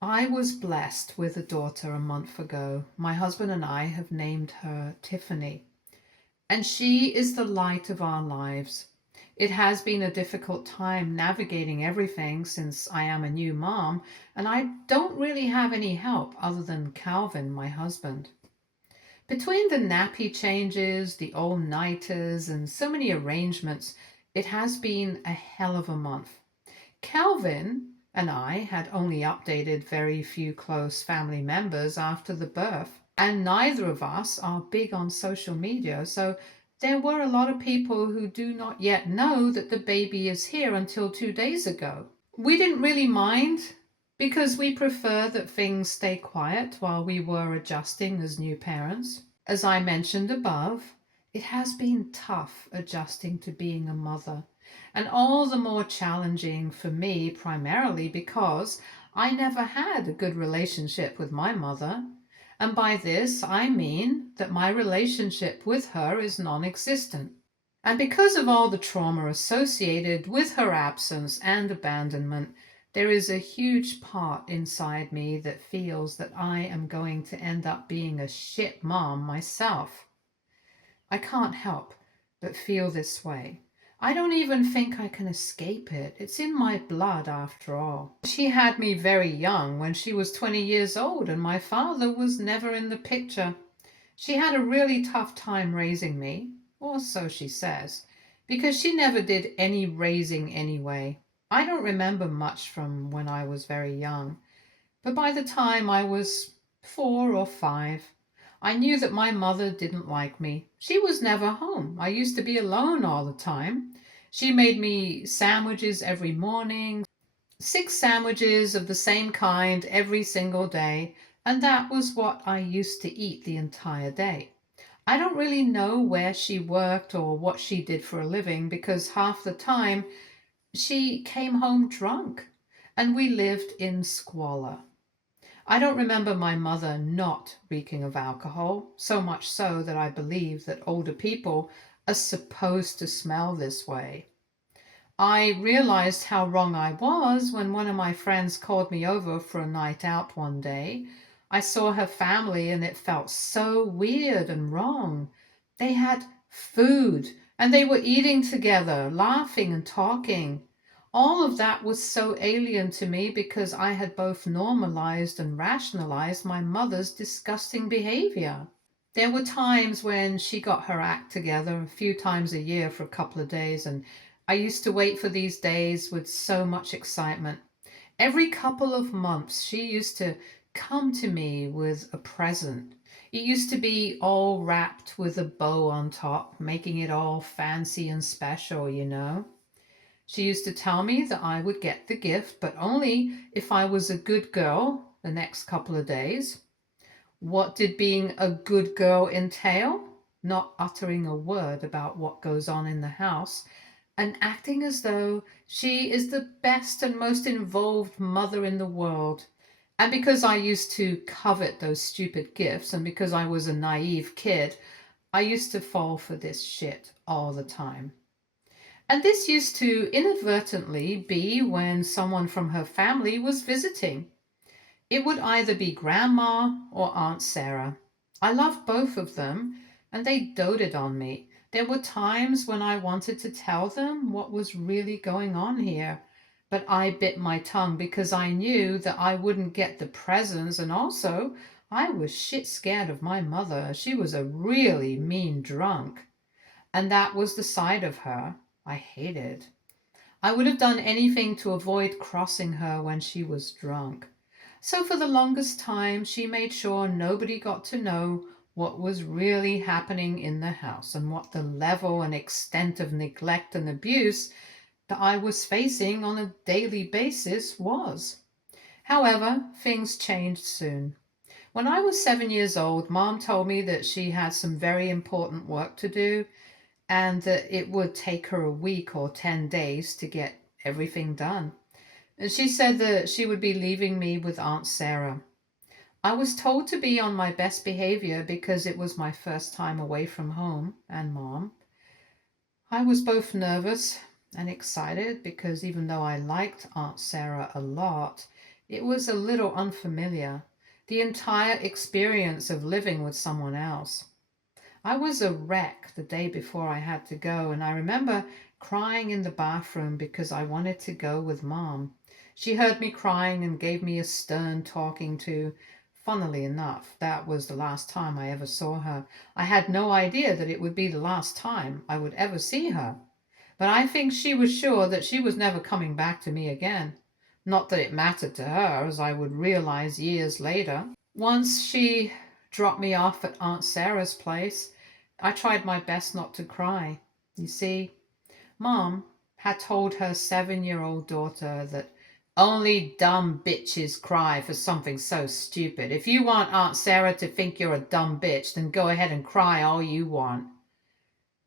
I was blessed with a daughter a month ago. My husband and I have named her Tiffany, and she is the light of our lives. It has been a difficult time navigating everything since I am a new mom, and I don't really have any help other than Calvin, my husband. Between the nappy changes, the all-nighters, and so many arrangements, it has been a hell of a month. Calvin and I had only updated very few close family members after the birth, and neither of us are big on social media, so there were a lot of people who do not yet know that the baby is here until 2 days ago. We didn't really mind because we prefer that things stay quiet while we were adjusting as new parents. As I mentioned above, it has been tough adjusting to being a mother, and all the more challenging for me primarily because I never had a good relationship with my mother. And by this, I mean that my relationship with her is non existent. And because of all the trauma associated with her absence and abandonment, there is a huge part inside me that feels that I am going to end up being a shit mom myself. I can't help but feel this way. I don't even think I can escape it. It's in my blood after all. She had me very young when she was 20 years old, and my father was never in the picture. She had a really tough time raising me, or so she says, because she never did any raising anyway. I don't remember much from when I was very young, but by the time I was 4 or 5, I knew that my mother didn't like me. She was never home. I used to be alone all the time. She made me sandwiches every morning, 6 sandwiches of the same kind every single day, and that was what I used to eat the entire day. I don't really know where she worked or what she did for a living because half the time she came home drunk and we lived in squalor. I don't remember my mother not reeking of alcohol, so much so that I believe that older people are supposed to smell this way. I realized how wrong I was when one of my friends called me over for a night out one day. I saw her family and it felt so weird and wrong. They had food and they were eating together, laughing and talking. All of that was so alien to me because I had both normalized and rationalized my mother's disgusting behavior. There were times when she got her act together a few times a year for a couple of days, and I used to wait for these days with so much excitement. Every couple of months, she used to come to me with a present. It used to be all wrapped with a bow on top, making it all fancy and special, you know. She used to tell me that I would get the gift, but only if I was a good girl the next couple of days. What did being a good girl entail? Not uttering a word about what goes on in the house and acting as though she is the best and most involved mother in the world. And because I used to covet those stupid gifts, and because I was a naive kid, I used to fall for this shit all the time. And this used to inadvertently be when someone from her family was visiting. It would either be Grandma or Aunt Sarah. I loved both of them, and they doted on me. There were times when I wanted to tell them what was really going on here, but I bit my tongue because I knew that I wouldn't get the presents, and also I was shit scared of my mother. She was a really mean drunk, and that was the side of her I hated. I would have done anything to avoid crossing her when she was drunk. So for the longest time, she made sure nobody got to know what was really happening in the house and what the level and extent of neglect and abuse that I was facing on a daily basis was. However, things changed soon. When I was 7 years old, Mom told me that she had some very important work to do and that it would take her a week or 10 days to get everything done. And she said that she would be leaving me with Aunt Sarah. I was told to be on my best behavior because it was my first time away from home and Mom. I was both nervous and excited because even though I liked Aunt Sarah a lot, It was a little unfamiliar, the entire experience of living with someone else. I was a wreck the day before I had to go, and I remember crying in the bathroom because I wanted to go with Mom. She heard me crying and gave me a stern talking to. Funnily enough, that was the last time I ever saw her. I had no idea that it would be the last time I would ever see her. But I think she was sure that she was never coming back to me again. Not that it mattered to her, as I would realize years later. Once she dropped me off at Aunt Sarah's place, I tried my best not to cry. You see, Mom had told her 7-year-old daughter that only dumb bitches cry for something so stupid. If you want Aunt Sarah to think you're a dumb bitch, then go ahead and cry all you want.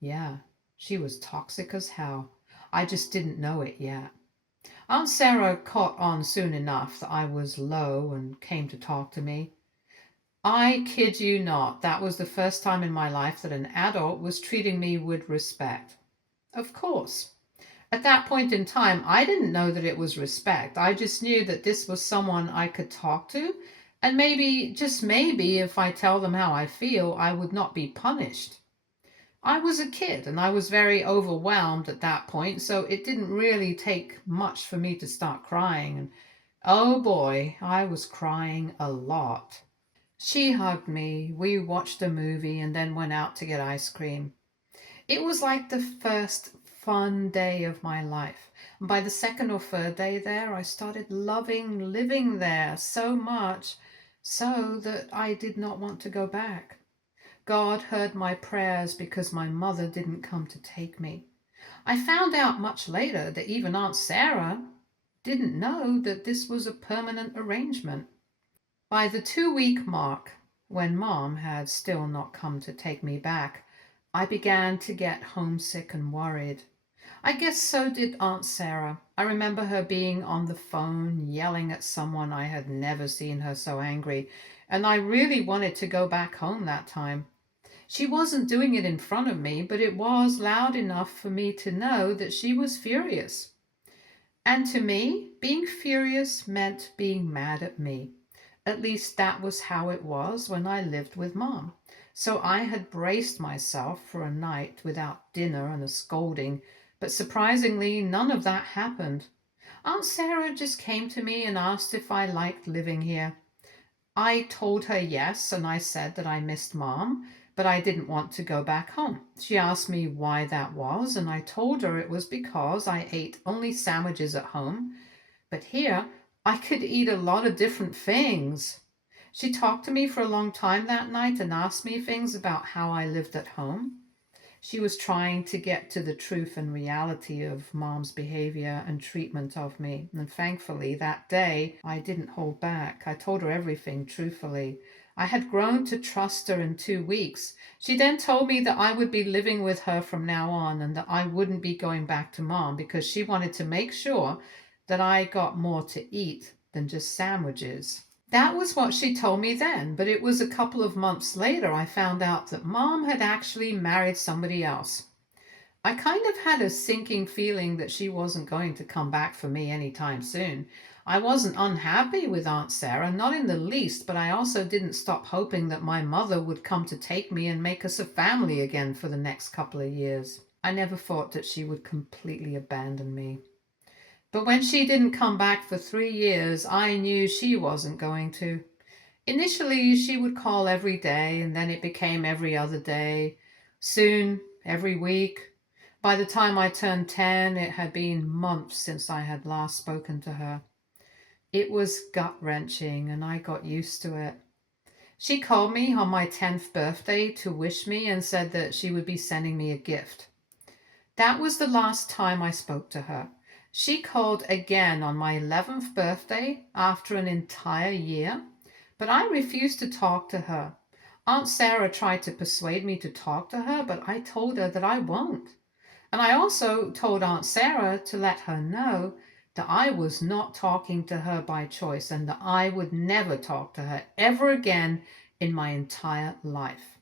Yeah, she was toxic as hell. I just didn't know it yet. Aunt Sarah caught on soon enough that I was low and came to talk to me. I kid you not, that was the first time in my life that an adult was treating me with respect. Of course. At that point in time, I didn't know that it was respect. I just knew that this was someone I could talk to, and maybe, just maybe, if I tell them how I feel, I would not be punished. I was a kid and I was very overwhelmed at that point, so it didn't really take much for me to start crying. And oh boy, I was crying a lot. She hugged me, we watched a movie, and then went out to get ice cream. It was like the first fun day of my life. And by the second or third day there, I started loving living there so much so that I did not want to go back. God heard my prayers because my mother didn't come to take me. I found out much later that even Aunt Sarah didn't know that this was a permanent arrangement. By the 2-week mark, when Mom had still not come to take me back, I began to get homesick and worried. I guess so did Aunt Sarah. I remember her being on the phone, yelling at someone. I had never seen her so angry, and I really wanted to go back home that time. She wasn't doing it in front of me, but it was loud enough for me to know that she was furious. And to me, being furious meant being mad at me. At least that was how it was when I lived with Mom. So I had braced myself for a night without dinner and a scolding, but surprisingly, none of that happened. Aunt Sarah just came to me and asked if I liked living here. I told her yes, and I said that I missed Mom, but I didn't want to go back home. She asked me why that was, and I told her it was because I ate only sandwiches at home, but here I could eat a lot of different things. She talked to me for a long time that night and asked me things about how I lived at home. She was trying to get to the truth and reality of Mom's behavior and treatment of me. And thankfully, that day, I didn't hold back. I told her everything truthfully. I had grown to trust her in 2 weeks. She then told me that I would be living with her from now on and that I wouldn't be going back to Mom because she wanted to make sure that I got more to eat than just sandwiches. That was what she told me then, but it was a couple of months later I found out that Mom had actually married somebody else. I kind of had a sinking feeling that she wasn't going to come back for me anytime soon. I wasn't unhappy with Aunt Sarah, not in the least, but I also didn't stop hoping that my mother would come to take me and make us a family again for the next couple of years. I never thought that she would completely abandon me. But when she didn't come back for 3 years, I knew she wasn't going to. Initially, she would call every day, and then it became every other day. Soon, every week. By the time I turned 10, it had been months since I had last spoken to her. It was gut-wrenching, and I got used to it. She called me on my 10th birthday to wish me and said that she would be sending me a gift. That was the last time I spoke to her. She called again on my 11th birthday after an entire year, but I refused to talk to her. Aunt Sarah tried to persuade me to talk to her, but I told her that I won't. And I also told Aunt Sarah to let her know that I was not talking to her by choice and that I would never talk to her ever again in my entire life.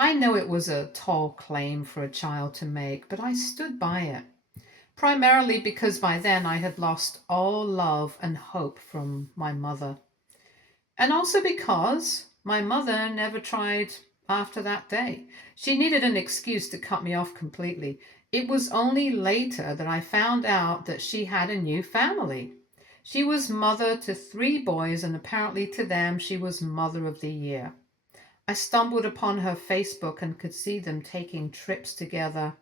I know it was a tall claim for a child to make, but I stood by it. primarily because by then I had lost all love and hope from my mother. And also because my mother never tried after that day. She needed an excuse to cut me off completely. It was only later that I found out that she had a new family. She was mother to three boys, and apparently to them she was Mother of the Year. I stumbled upon her Facebook and could see them taking trips together,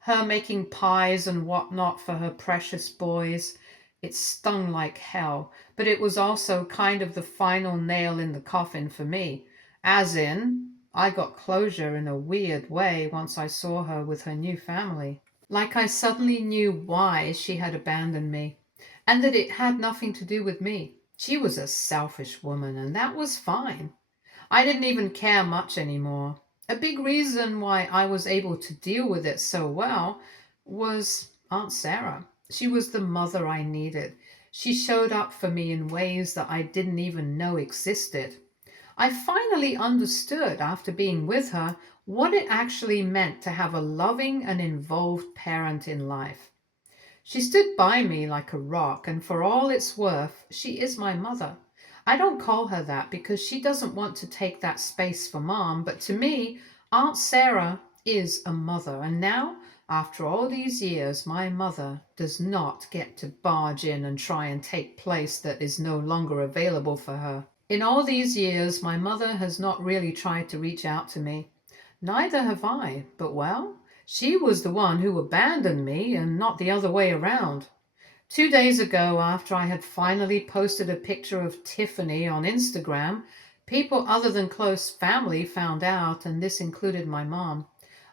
her making pies and whatnot for her precious boys. It stung like hell, but it was also kind of the final nail in the coffin for me. As in, I got closure in a weird way once I saw her with her new family. Like I suddenly knew why she had abandoned me, and that it had nothing to do with me. She was a selfish woman, and that was fine. I didn't even care much anymore. A big reason why I was able to deal with it so well was Aunt Sarah. She was the mother I needed. She showed up for me in ways that I didn't even know existed. I finally understood, after being with her, what it actually meant to have a loving and involved parent in life. She stood by me like a rock, and for all it's worth, she is my mother. I don't call her that because she doesn't want to take that space for mom, but to me, Aunt Sarah is a mother. And now, after all these years, my mother does not get to barge in and try and take place that is no longer available for her. In all these years, my mother has not really tried to reach out to me. Neither have I, but well, she was the one who abandoned me and not the other way around. 2 days ago, after I had finally posted a picture of Tiffany on Instagram, people other than close family found out, and this included my mom.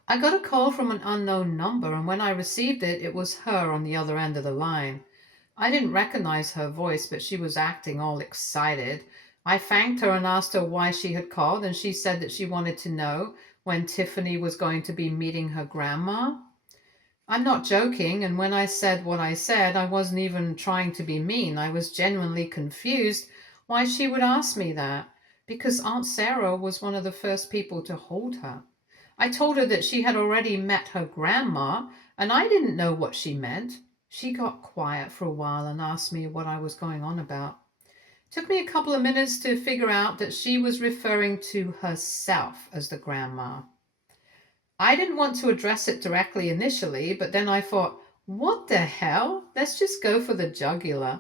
I got a call from an unknown number, and when I received it, it was her on the other end of the line. I didn't recognize her voice, but she was acting all excited. I thanked her and asked her why she had called, and she said that she wanted to know when Tiffany was going to be meeting her grandma. I'm not joking, and when I said what I said, I wasn't even trying to be mean. I was genuinely confused why she would ask me that, because Aunt Sarah was one of the first people to hold her. I told her that she had already met her grandma, and I didn't know what she meant. She got quiet for a while and asked me what I was going on about. It took me a couple of minutes to figure out that she was referring to herself as the grandma. I didn't want to address it directly initially, but then I thought, what the hell? Let's just go for the jugular.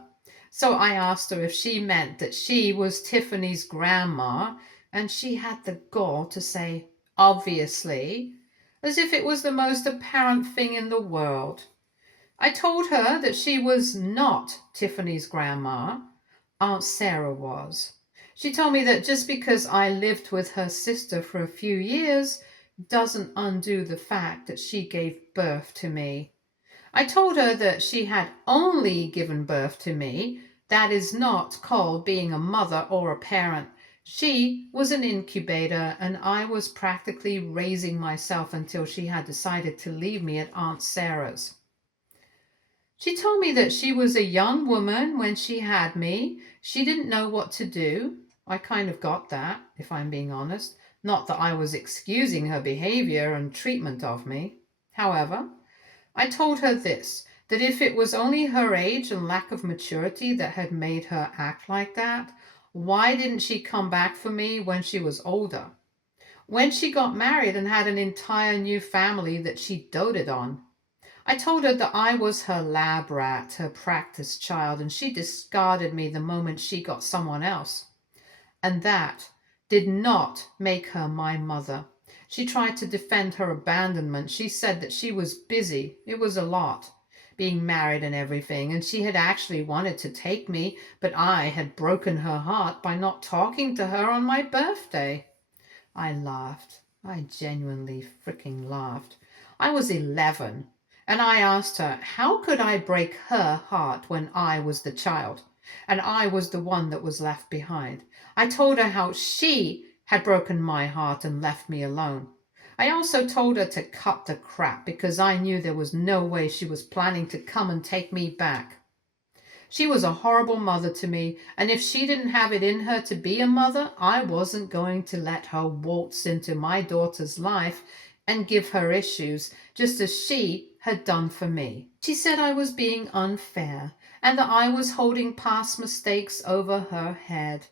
So I asked her if she meant that she was Tiffany's grandma, and she had the gall to say, obviously, as if it was the most apparent thing in the world. I told her that she was not Tiffany's grandma. Aunt Sarah was. She told me that just because I lived with her sister for a few years doesn't undo the fact that she gave birth to me. I told her that she had only given birth to me. That is not called being a mother or a parent. She was an incubator, and I was practically raising myself until she had decided to leave me at Aunt Sarah's. She told me that she was a young woman when she had me. She didn't know what to do. I kind of got that, if I'm being honest. Not that I was excusing her behavior and treatment of me. However, I told her this, that if it was only her age and lack of maturity that had made her act like that, why didn't she come back for me when she was older? When she got married and had an entire new family that she doted on? I told her that I was her lab rat, her practice child, and she discarded me the moment she got someone else. And that did not make her my mother. She tried to defend her abandonment. She said that she was busy. It was a lot, being married and everything, and she had actually wanted to take me, but I had broken her heart by not talking to her on my birthday. I laughed. I genuinely freaking laughed. I was 11. And I asked her, how could I break her heart when I was the child? And I was the one that was left behind. I told her how she had broken my heart and left me alone. I also told her to cut the crap because I knew there was no way she was planning to come and take me back. She was a horrible mother to me, and if she didn't have it in her to be a mother, I wasn't going to let her waltz into my daughter's life and give her issues, just as she had done for me. She said I was being unfair and that I was holding past mistakes over her head.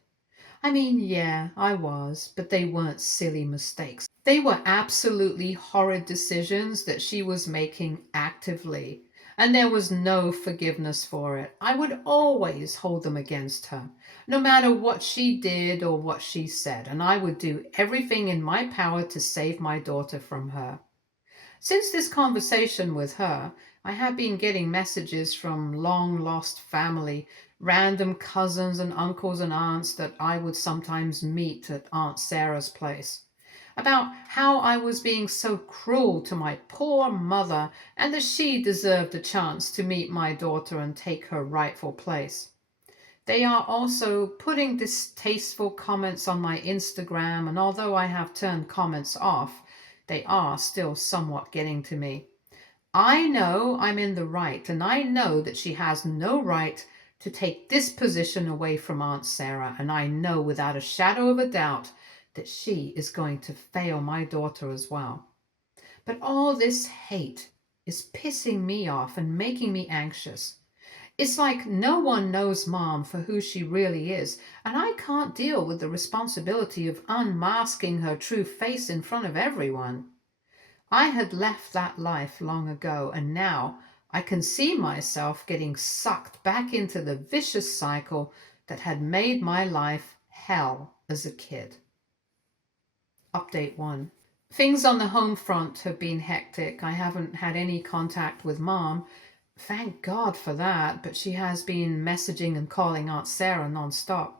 I mean, yeah, I was, but they weren't silly mistakes. They were absolutely horrid decisions that she was making actively, and there was no forgiveness for it. I would always hold them against her, no matter what she did or what she said, and I would do everything in my power to save my daughter from her. Since this conversation with her, I have been getting messages from long lost family, random cousins and uncles and aunts that I would sometimes meet at Aunt Sarah's place, about how I was being so cruel to my poor mother and that she deserved a chance to meet my daughter and take her rightful place. They are also putting distasteful comments on my Instagram, and although I have turned comments off, they are still somewhat getting to me. I know I'm in the right, and I know that she has no right to take this position away from Aunt Sarah, and I know without a shadow of a doubt that she is going to fail my daughter as well. But all this hate is pissing me off and making me anxious. It's like no one knows Mom for who she really is, and I can't deal with the responsibility of unmasking her true face in front of everyone. I had left that life long ago, and now I can see myself getting sucked back into the vicious cycle that had made my life hell as a kid. Update 1. Things on the home front have been hectic. I haven't had any contact with Mom. Thank God for that, but she has been messaging and calling Aunt Sarah nonstop.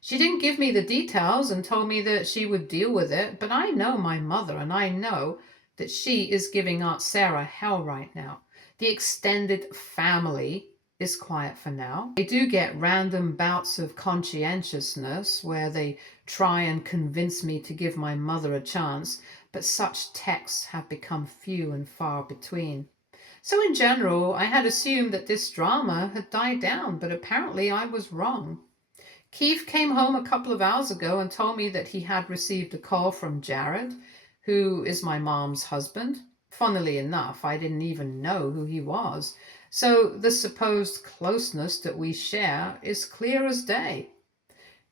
She didn't give me the details and told me that she would deal with it, but I know my mother and I know that she is giving Aunt Sarah hell right now. The extended family is quiet for now. They do get random bouts of conscientiousness where they try and convince me to give my mother a chance, but such texts have become few and far between. So in general, I had assumed that this drama had died down, but apparently I was wrong. Keith came home a couple of hours ago and told me that he had received a call from Jared, who is my mom's husband. Funnily enough, I didn't even know who he was. So the supposed closeness that we share is clear as day.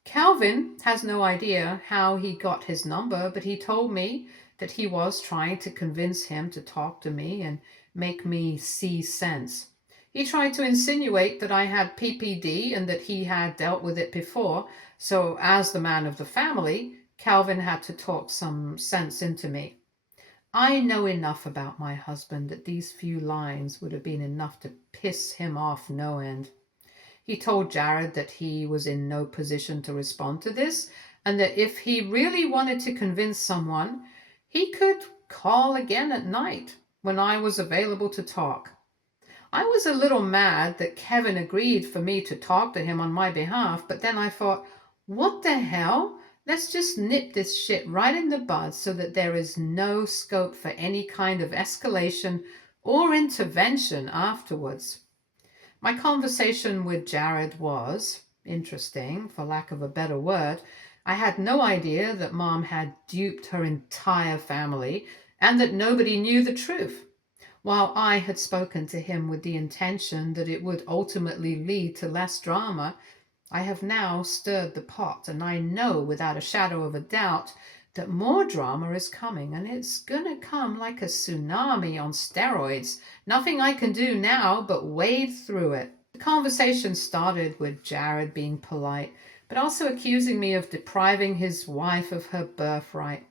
Calvin has no idea how he got his number, but he told me that he was trying to convince him to talk to me and make me see sense. He tried to insinuate that I had PPD and that he had dealt with it before, so as the man of the family, Calvin had to talk some sense into me. I know enough about my husband that these few lines would have been enough to piss him off no end. He told Jared that he was in no position to respond to this, and that if he really wanted to convince someone, he could call again at night when I was available to talk. I was a little mad that Kevin agreed for me to talk to him on my behalf, but then I thought, what the hell? Let's just nip this shit right in the bud so that there is no scope for any kind of escalation or intervention afterwards. My conversation with Jared was interesting, for lack of a better word. I had no idea that Mom had duped her entire family and that nobody knew the truth. While I had spoken to him with the intention that it would ultimately lead to less drama, I have now stirred the pot, and I know without a shadow of a doubt that more drama is coming, and it's gonna come like a tsunami on steroids. Nothing I can do now but wade through it. The conversation started with Jared being polite, but also accusing me of depriving his wife of her birthright.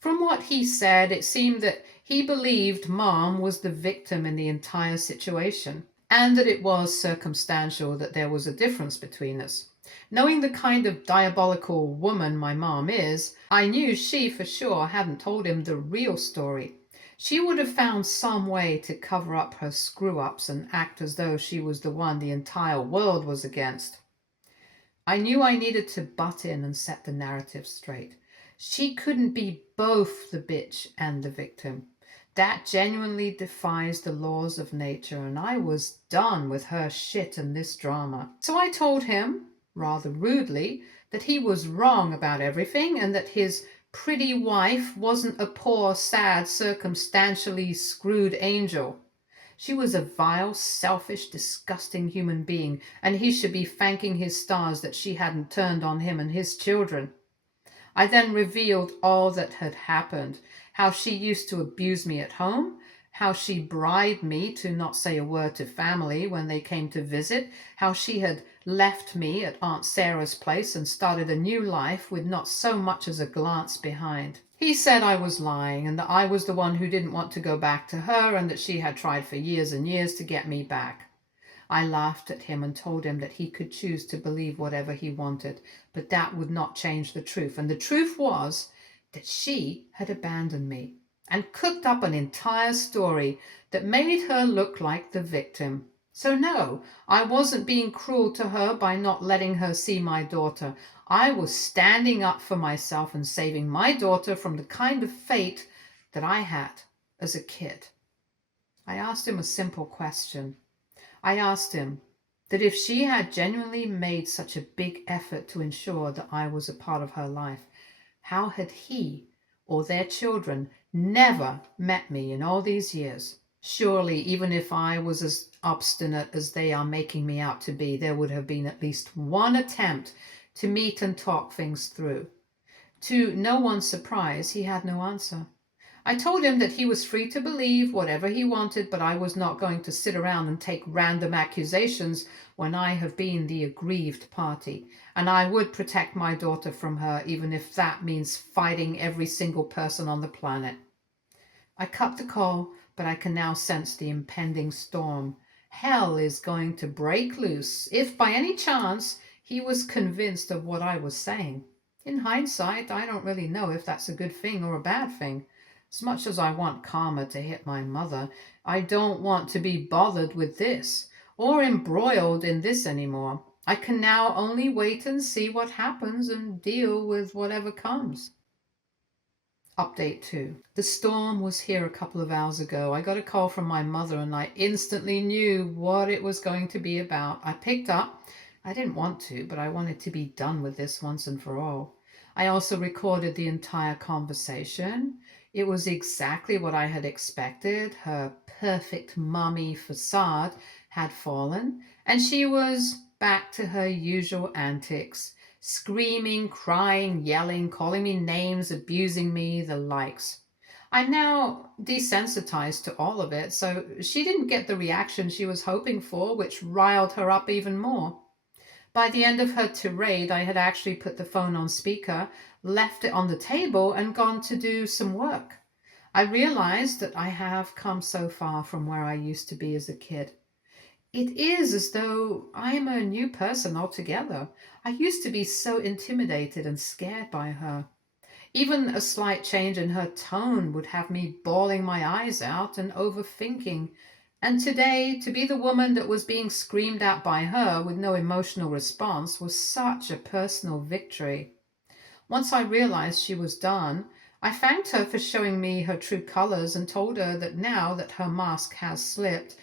From what he said, it seemed that he believed Mom was the victim in the entire situation, and that it was circumstantial that there was a difference between us. Knowing the kind of diabolical woman my mom is, I knew she for sure hadn't told him the real story. She would have found some way to cover up her screw-ups and act as though she was the one the entire world was against. I knew I needed to butt in and set the narrative straight. She couldn't be both the bitch and the victim. That genuinely defies the laws of nature, and I was done with her shit and this drama. So I told him, rather rudely, that he was wrong about everything and that his pretty wife wasn't a poor, sad, circumstantially screwed angel. She was a vile, selfish, disgusting human being, and he should be thanking his stars that she hadn't turned on him and his children. I then revealed all that had happened, how she used to abuse me at home, how she bribed me to not say a word to family when they came to visit, how she had left me at Aunt Sarah's place and started a new life with not so much as a glance behind. He said I was lying and that I was the one who didn't want to go back to her and that she had tried for years and years to get me back. I laughed at him and told him that he could choose to believe whatever he wanted, but that would not change the truth. And the truth was that she had abandoned me and cooked up an entire story that made her look like the victim. So no, I wasn't being cruel to her by not letting her see my daughter. I was standing up for myself and saving my daughter from the kind of fate that I had as a kid. I asked him a simple question. I asked him that if she had genuinely made such a big effort to ensure that I was a part of her life, how had he or their children never met me in all these years? Surely, even if I was as obstinate as they are making me out to be, there would have been at least one attempt to meet and talk things through. To no one's surprise, he had no answer. I told him that he was free to believe whatever he wanted, but I was not going to sit around and take random accusations when I have been the aggrieved party, and I would protect my daughter from her, even if that means fighting every single person on the planet. I cut the call, but I can now sense the impending storm. Hell is going to break loose if by any chance he was convinced of what I was saying. In hindsight, I don't really know if that's a good thing or a bad thing. As much as I want karma to hit my mother, I don't want to be bothered with this or embroiled in this anymore. I can now only wait and see what happens and deal with whatever comes. Update 2. The storm was here a couple of hours ago. I got a call from my mother and I instantly knew what it was going to be about. I picked up. I didn't want to, but I wanted to be done with this once and for all. I also recorded the entire conversation. It was exactly what I had expected. Her perfect mommy facade had fallen, and she was back to her usual antics, screaming, crying, yelling, calling me names, abusing me, the likes. I'm now desensitized to all of it, so she didn't get the reaction she was hoping for, which riled her up even more. By the end of her tirade, I had actually put the phone on speaker, left it on the table, and gone to do some work. I realized that I have come so far from where I used to be as a kid. It is as though I am a new person altogether. I used to be so intimidated and scared by her. Even a slight change in her tone would have me bawling my eyes out and overthinking. And today, to be the woman that was being screamed at by her with no emotional response was such a personal victory. Once I realized she was done, I thanked her for showing me her true colors and told her that now that her mask has slipped,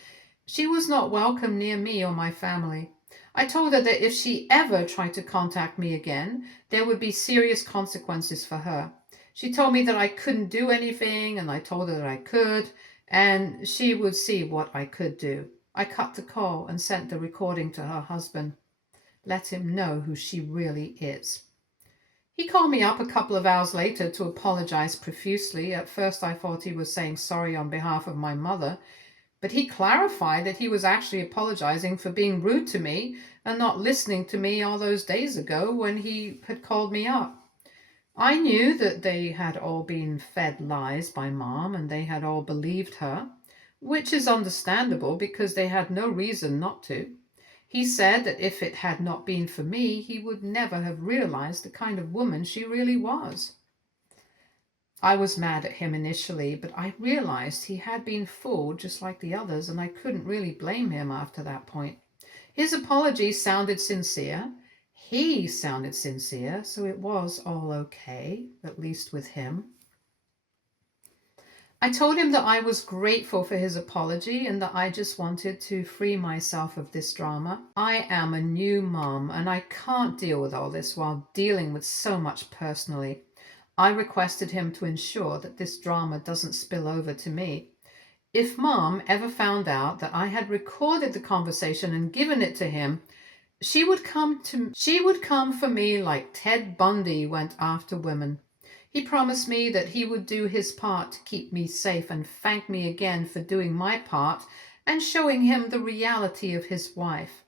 she was not welcome near me or my family. I told her that if she ever tried to contact me again, there would be serious consequences for her. She told me that I couldn't do anything, and I told her that I could, and she would see what I could do. I cut the call and sent the recording to her husband. Let him know who she really is. He called me up a couple of hours later to apologize profusely. At first I thought he was saying sorry on behalf of my mother, but he clarified that he was actually apologizing for being rude to me and not listening to me all those days ago when he had called me up. I knew that they had all been fed lies by Mom and they had all believed her, which is understandable because they had no reason not to. He said that if it had not been for me, he would never have realized the kind of woman she really was. I was mad at him initially, but I realized he had been fooled just like the others, and I couldn't really blame him after that point. His apology sounded sincere. He sounded sincere, so it was all okay, at least with him. I told him that I was grateful for his apology and that I just wanted to free myself of this drama. I am a new mom and I can't deal with all this while dealing with so much personally. I requested him to ensure that this drama doesn't spill over to me. If Mom ever found out that I had recorded the conversation and given it to him, she would come for me like Ted Bundy went after women. He promised me that he would do his part to keep me safe and thank me again for doing my part and showing him the reality of his wife.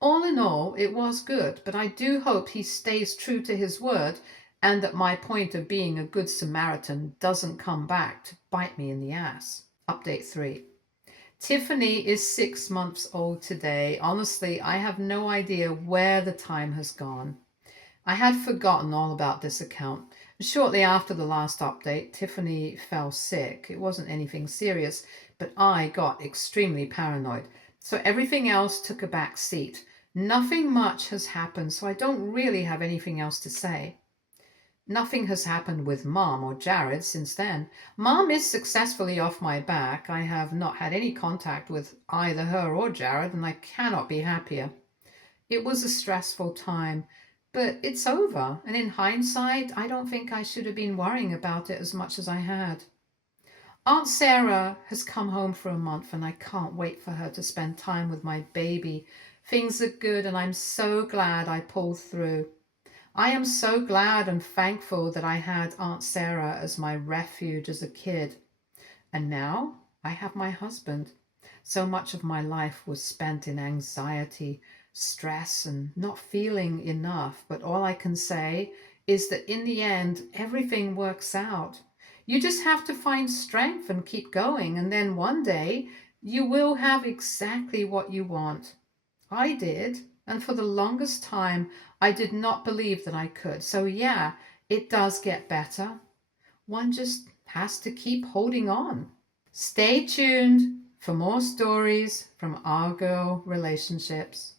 All in all, it was good, but I do hope he stays true to his word and that my point of being a good Samaritan doesn't come back to bite me in the ass. Update 3. Tiffany is 6 months old today. Honestly, I have no idea where the time has gone. I had forgotten all about this account. Shortly after the last update, Tiffany fell sick. It wasn't anything serious, but I got extremely paranoid. So everything else took a back seat. Nothing much has happened, so I don't really have anything else to say. Nothing has happened with Mom or Jared since then. Mom is successfully off my back. I have not had any contact with either her or Jared, and I cannot be happier. It was a stressful time, but it's over, and in hindsight, I don't think I should have been worrying about it as much as I had. Aunt Sarah has come home for a month, and I can't wait for her to spend time with my baby. Things are good, and I'm so glad I pulled through. I am so glad and thankful that I had Aunt Sarah as my refuge as a kid. And now I have my husband. So much of my life was spent in anxiety, stress, and not feeling enough. But all I can say is that in the end, everything works out. You just have to find strength and keep going. And then one day, you will have exactly what you want. I did. And for the longest time, I did not believe that I could. So, yeah, it does get better. One just has to keep holding on. Stay tuned for more stories from our girl relationships.